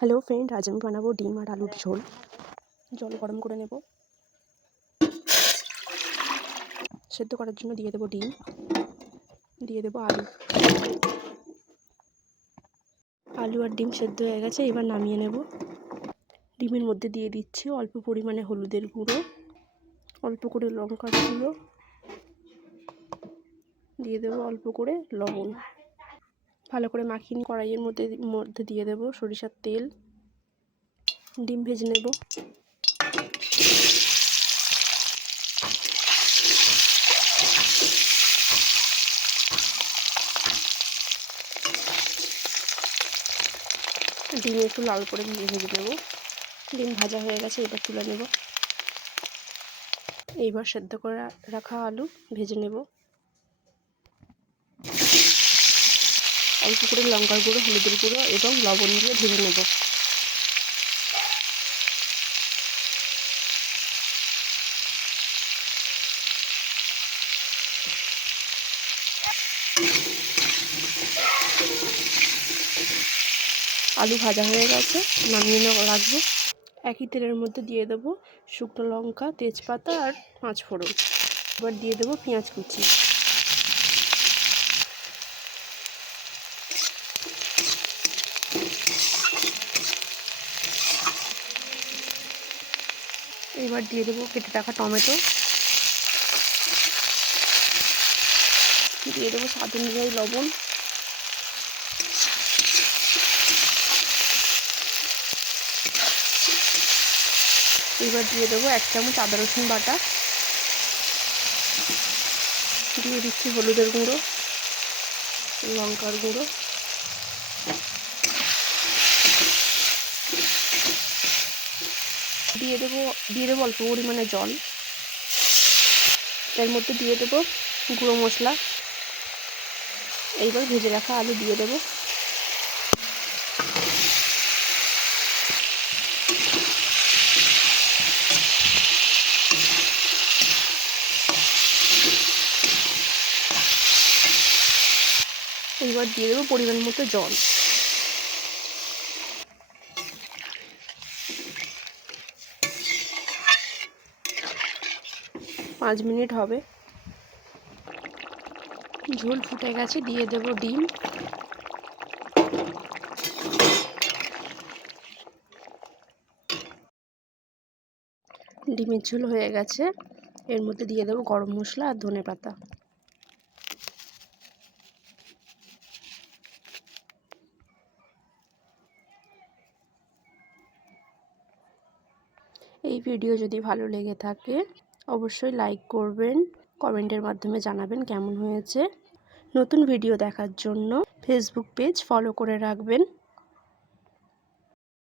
Hello friend, আজ আমি বানাবো ডিম আর আলুর ঝোল। জল গরম করে নেব। সেদ্ধ করার জন্য দিয়ে দেবো ডিম, দিয়ে দেবো আলু। আলু আর ডিম সেদ্ধ হয়ে গেছে, এবার নামিয়ে নেব। ডিমের মধ্যে দিয়ে দিচ্ছি অল্প পরিমাণে হলুদের গুঁড়ো, অল্প করে লঙ্কার গুঁড়ো, দিয়ে দেবো অল্প করে লবণ। ভালো করে মাখিয়ে নিয়ে কড়াইয়ের মধ্যে দিয়ে দেবো সরিষার তেল। ডিম ভেজে নেব। ডিম একটু লাল করে ভেজে নেব। ডিম ভাজা হয়ে গেছে, এবার তুলে নেব। এইবার সেদ্ধ করে রাখা আলু ভেজে নেব। অল্প করে লঙ্কার গুঁড়ো, হলুদের গুঁড়ো এবং লবণ দিয়ে ভেজে নেব। আলু ভাজা হয়ে গেছে, নামিয়ে রাখবো। একই তেলের মধ্যে দিয়ে দেবো শুকনো লঙ্কা, তেজপাতা আর 5 ফোড়ন। এবার দিয়ে দেবো পেঁয়াজ কুচি। এবার দিয়ে দেবো কেটে রাখা টমেটো, দিয়ে দেবো স্বাদ অনুযায়ী লবণ। এবার দিয়ে দেবো 1 চামচ আদা রসুন বাটা, দিয়ে দিচ্ছি হলুদের গুঁড়ো, লঙ্কার গুঁড়ো, দিয়ে দেবো অল্প পরিমাণে জল। এর মধ্যে দিয়ে দেবো গুঁড়ো মশলা। এইবার ভেজে রাখা আলু দিয়ে দেবো। এইবার দিয়ে দেবো পরিমাণ মতো জল। পাঁচ মিনিট হবে। ঝোল ফুটে গেছে, দিয়ে দেবো ডিম। ডিমের ঝোল হয়ে গেছে, এর মধ্যে দিয়ে দেবো গরম মশলা আর ধনেপাতা। এই ভিডিও যদি ভালো লেগে থাকে অবশ্যই লাইক করবেন, কমেন্টের মাধ্যমে জানাবেন কেমন হয়েছে। নতুন ভিডিও দেখার জন্য ফেসবুক পেজ ফলো করে রাখবেন।